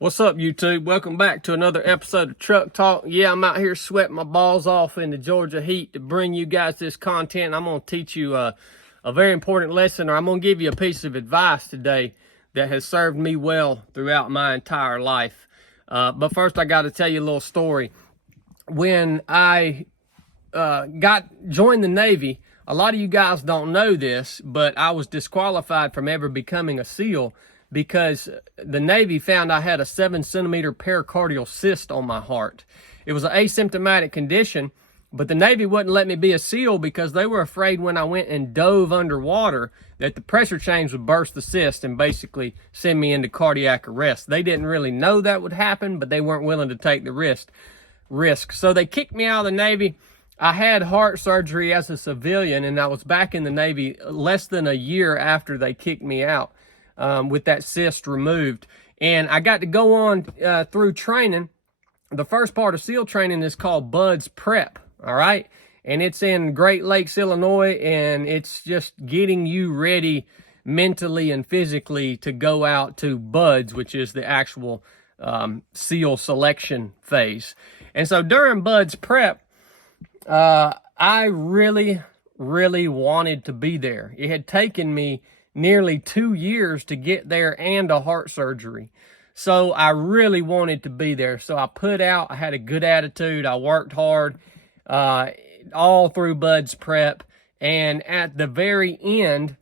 What's up, YouTube? Welcome back to another episode of Truck Talk. Yeah, I'm out here sweating my balls off in the Georgia heat to bring you guys this content. I'm going to teach you a very important lesson, or I'm going to give you a piece of advice today that has served me well throughout my entire life. But first, I got to tell you a little story. When I joined the Navy, a lot of you guys don't know this, but I was disqualified from ever becoming a SEAL because the Navy found I had a 7-centimeter pericardial cyst on my heart. It was an asymptomatic condition, but the Navy wouldn't let me be a SEAL because they were afraid when I went and dove underwater that the pressure change would burst the cyst and basically send me into cardiac arrest. They didn't really know that would happen, but they weren't willing to take the risk. So they kicked me out of the Navy. I had heart surgery as a civilian, and I was back in the Navy less than a year after they kicked me out. With that cyst removed. And I got to go on through training. The first part of SEAL training is called BUD/S Prep, all right? And it's in Great Lakes, Illinois, and it's just getting you ready mentally and physically to go out to BUD/S, which is the actual SEAL selection phase. And so during BUD/S Prep, I really wanted to be there. It had taken me nearly 2 years to get there and a heart surgery. So I really wanted to be there. So I put out, I had a good attitude. I worked hard all through BUD/S Prep. And at the very end,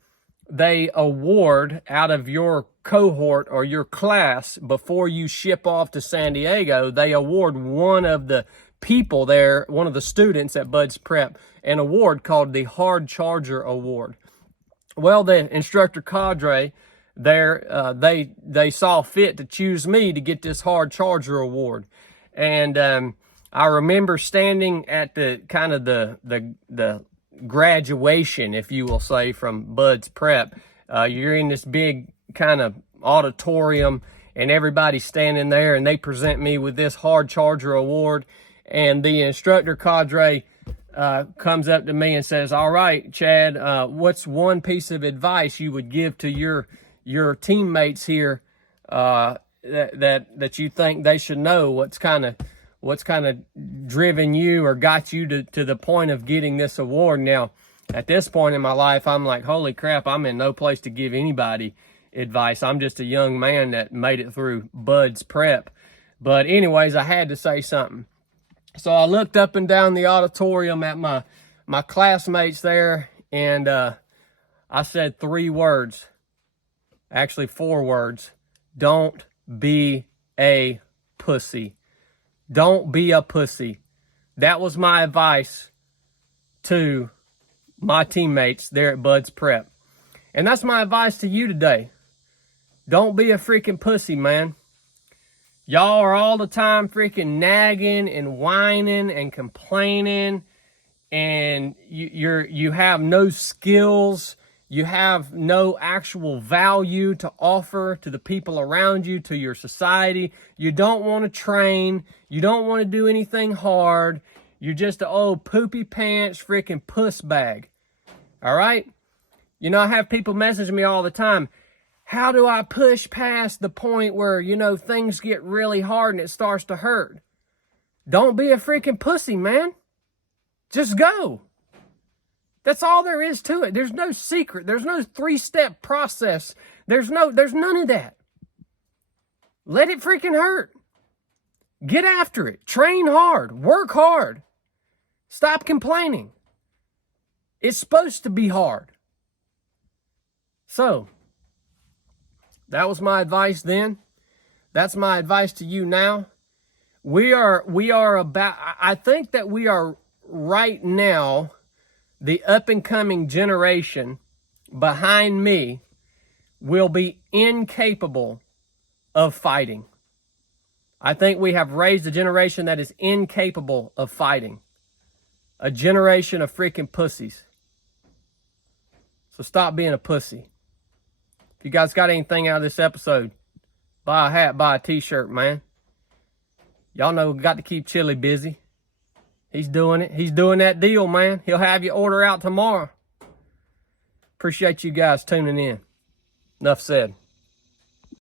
they award out of your cohort or your class before you ship off to San Diego, they award one of the people there, one of the students at BUD/S Prep, an award called the Hard Charger Award. Well, the instructor cadre there, they saw fit to choose me to get this Hard Charger Award. And I remember standing at the kind of the graduation, if you will say, from BUD/S Prep. You're in this big kind of auditorium, and everybody's standing there, and they present me with this Hard Charger Award. And the instructor cadre comes up to me and says, "All right, Chad, what's one piece of advice you would give to your teammates here that you think they should know? What's kind of driven you or got you to the point of getting this award?" Now, at this point in my life, I'm like, holy crap, I'm in no place to give anybody advice. I'm just a young man that made it through BUD/S Prep. But anyways, I had to say something. So I looked up and down the auditorium at my classmates there, and I said 3 words, actually 4 words. Don't be a pussy. Don't be a pussy. That was my advice to my teammates there at BUD/S Prep. And that's my advice to you today. Don't be a freaking pussy, man. Y'all are all the time freaking nagging and whining and complaining, and you have no skills. You have no actual value to offer to the people around you, to your society. You don't want to train. You don't want to do anything hard. You're just an old poopy pants freaking puss bag. All right? You know, I have people message me all the time. How do I push past the point where, things get really hard and it starts to hurt? Don't be a freaking pussy, man. Just go. That's all there is to it. There's no secret. There's no 3-step process. There's none of that. Let it freaking hurt. Get after it. Train hard. Work hard. Stop complaining. It's supposed to be hard. So, that was my advice then. That's my advice to you now. I think that we are right now, the up and coming generation behind me will be incapable of fighting. I think we have raised a generation that is incapable of fighting. A generation of freaking pussies. So stop being a pussy. If you guys got anything out of this episode, buy a hat, buy a t-shirt, man. Y'all know we got to keep Chili busy. He's doing it. He's doing that deal, man. He'll have your order out tomorrow. Appreciate you guys tuning in. Enough said.